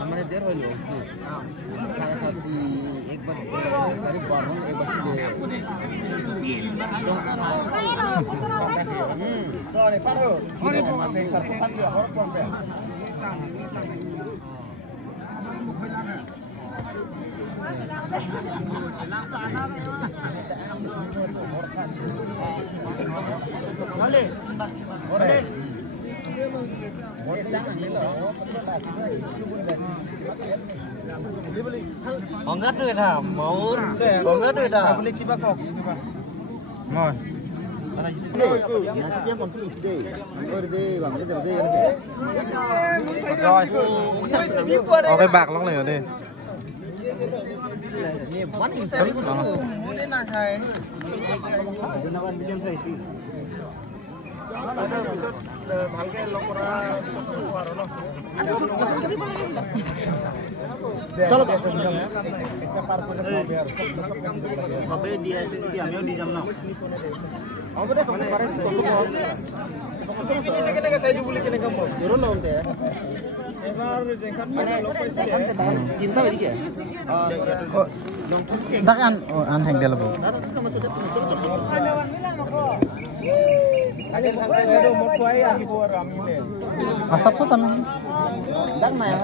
हमारे देर हो लो खाना खासी एक बार सारी बारह एक बार चीज़ Ongat tuh dah, mau ongat tuh dah. Boleh kipak kok. Mau. Rồi. Cái bạc lắm này ở đây. Chalo Abe dia sini ameo di jam 6. Abe deh kemarin itu ini sekene ka saya beli kene kamu. Jero na onte. Cinta bagi ya? Dak an hang dia lebo. Asap tuh tamen. Dak na ya.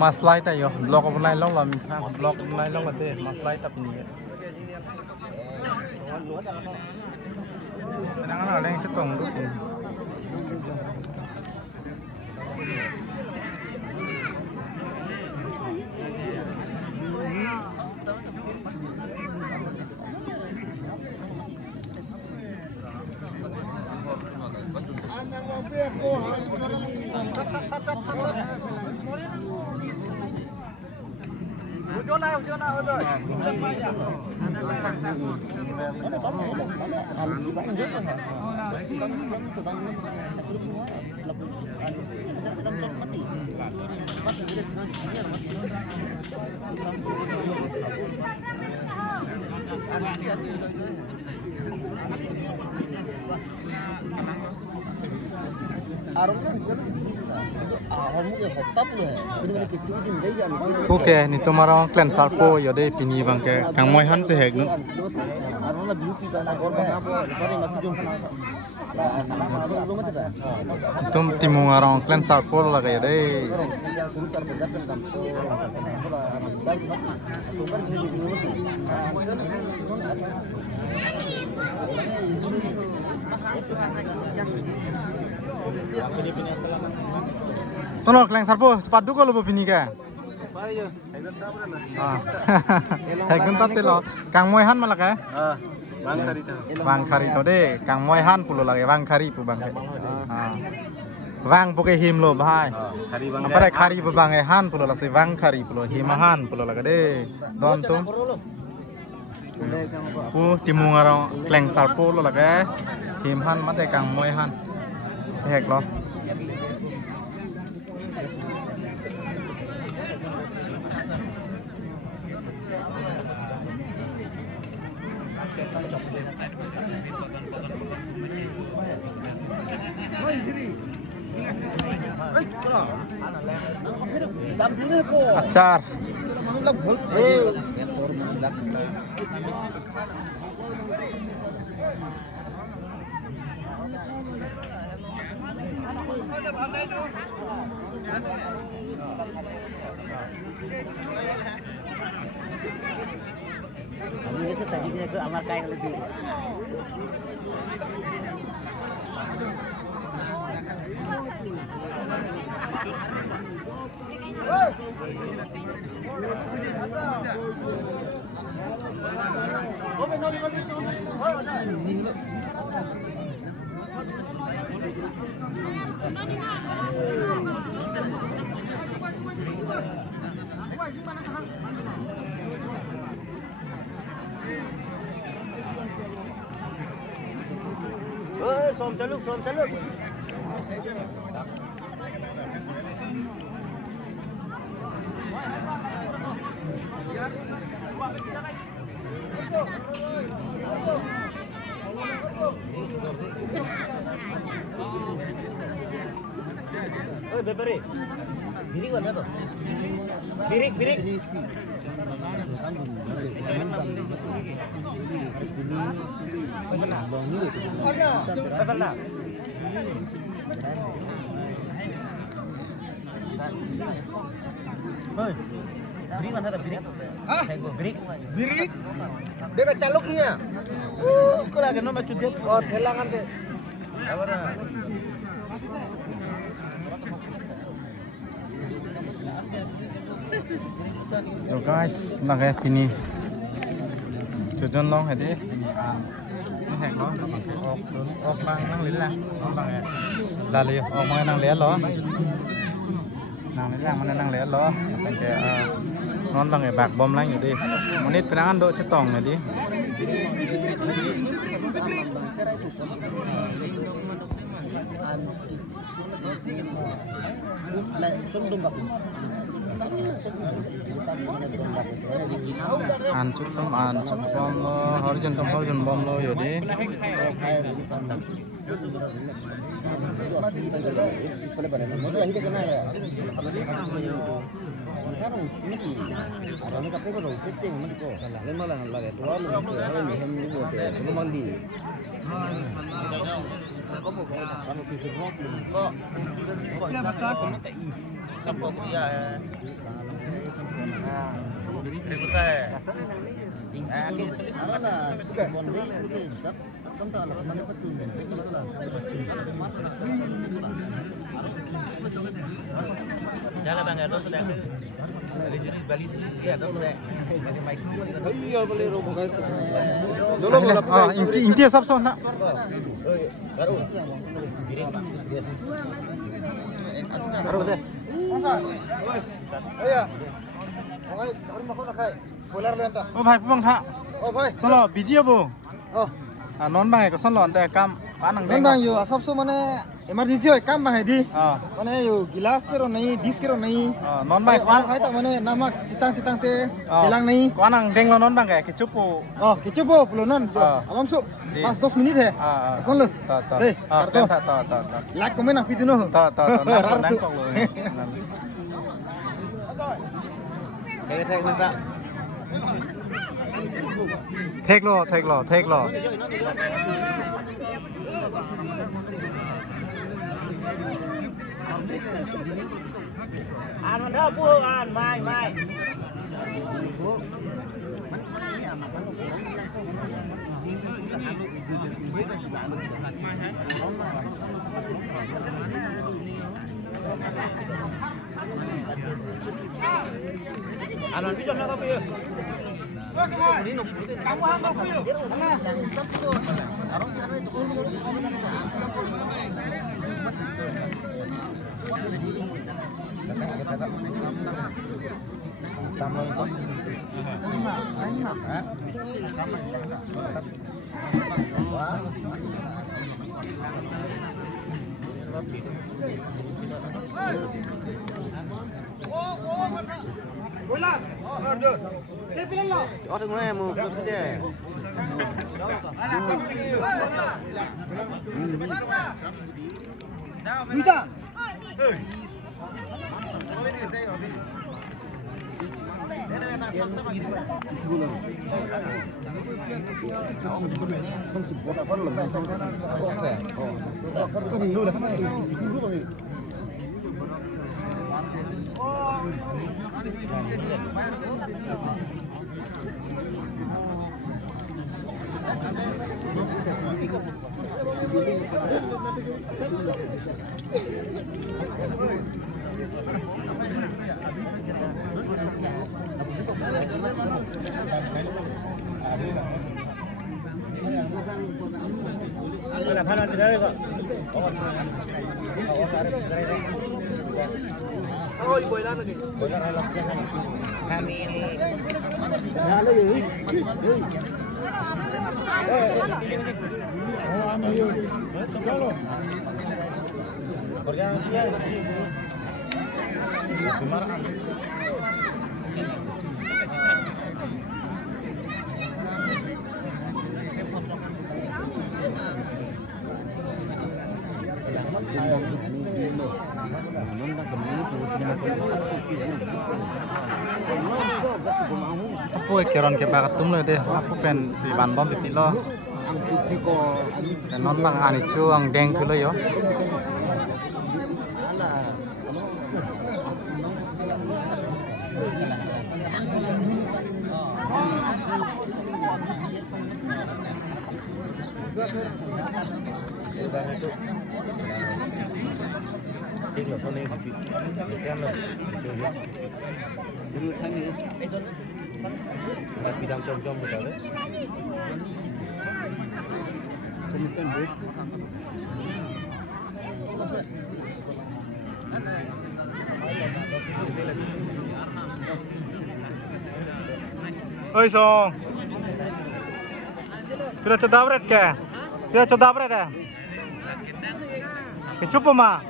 Maslay tayo, blok online lang lang, blok online lang natin, maslay tapi ni. Kenangan ada yang cetong tu. Oke, ni tu marang klan sarpo yode pini bangke kang moi han se heg nu. Tum timu marang klan sarpo la ga yode. Sono klan sarpo cepat du ko lo pini ka. Hegun tate lo kang moi han malaka. Bang khari to de kang moi han pulo lage bang khari pu bang. Bang poke him lo bhai. Apare khari pu bang e han pulo la se bang khari pulo him han pulo laga de. Don tum. Pu timu ngarong kleng sarpo lo laga him han mate kang moi han. Hek lo. Acar. Ini itu sajinya ke amar kayak lebih. Som chaluk. Oi, bebere. Birik mana tuh? Birik. Oi, birik mana tuh? Birik? Hah? Birik? Dia ke caluknya. Kau lagi nama cudet. Oh, helangan deh. Apa? So guys, lagi pini. Cujon long hadi. Ini hek lo. Ok bang nang lila. Bang ya. Lali ok bang nang lila lo. Nang lila mana nang lila lo. Kayak non bang ya bak bom lang jadi. Menit penangan do cetong jadi. Ancuk bom lo, horizon bom lo jadi. Jangan bang, itu sudah. Bali ya, itu sudah. Iya, boleh robo guys. Inti sab so nak. Baru. Baru deh. Masa? Oh ya. Oke, harus makan nak. Polar lenta. Oh bhai pung tha. Oh bhai. Solo biji bu. Oh. Non bang ko son lon te kam panang deng. Nang yo sabso mane emergency hoy kam bang di. Mane yo gilas kero nahi, dish kero nahi. Non bang kwan hai ta mane namak citang te hilang nahi. Panang deng lo non bang ke kicupu. Oh, kicupu pulonan. Alam su. Pas 2 minit he. Son lo. Ta. Deh, ta. Like komen aku itu no. Ta. Nang kok lo. Take lo. Anมันเด้อพวกอันไม่อันนั้นพี่จอมนะครับพี่kamu hantarพี่yang sabtu orang cara itu 어떻게 해 뭐 그때 이다 Oh, boiler lagi. Boiler lagi. Kami ini. Oh, anu yuk. Kerja siang. Kemarin. Apa keron ke bakat tum le deh aku pen si ban bom ti lo non bang ani chu ang deng ku lo yo bidang com-com betul. Oi song sudah coba berat ke sudah coba berat ya cukup mah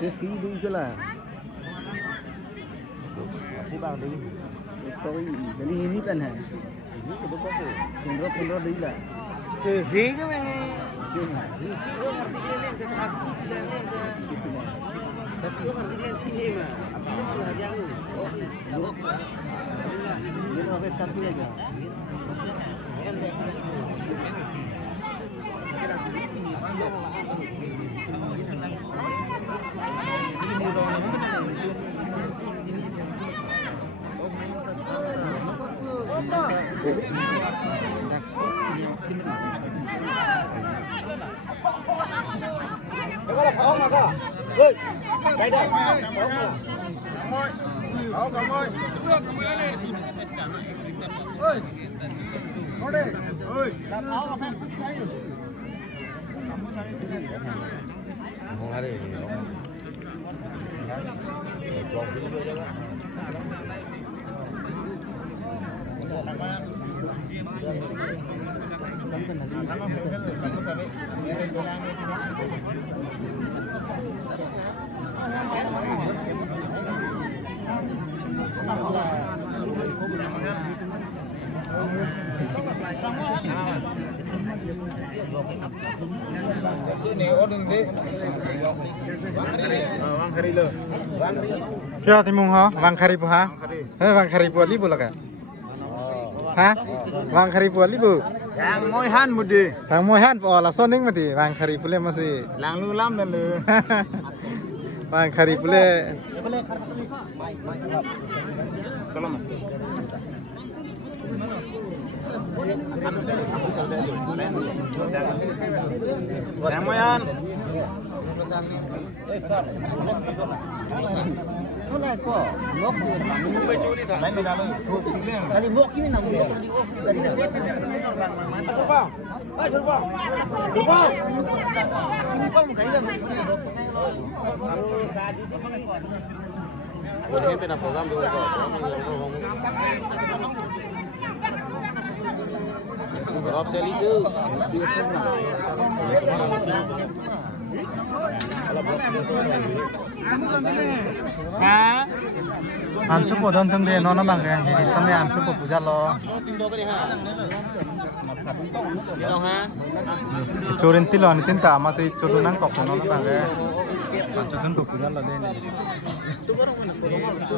Terus kini dulu je lah. Aku bang dulu. Story jadi ini kan ha. Ini kedua tu. Kendro dulu lah. Sih ke mana? Sih ngerti ni ke kasih dia ni ke. Kasih ngerti ni sini mah. Apa lah yang tu. Ini nak satu aja. Siapa timung ha? Bang Karibu ha? Bang Karibu libu lah kan? Ha? Bang Karibu libu? Yang Moihan mudi. Bang Moihan po lah soning mati. Bang Karibu le masih. Lang lu lam dan lu. Bang Karibu le. Salam. Yang Moihan. Mulai kok, lok tu. Lain dah lalu. Kali lok ini nak lok di off. Kali dah. Coba. Hai coba. Coba. Ini kau muka ini. Ini pernah program dulu kok. Berapa sekali tu? Ansur podon tung deh, nona bang ya. Jadi sampai ansur puja lo. Curin tilo ni tinta masih curunan kok nona bang ya. Pancutan popular lah deh. Itu orang mana? Itu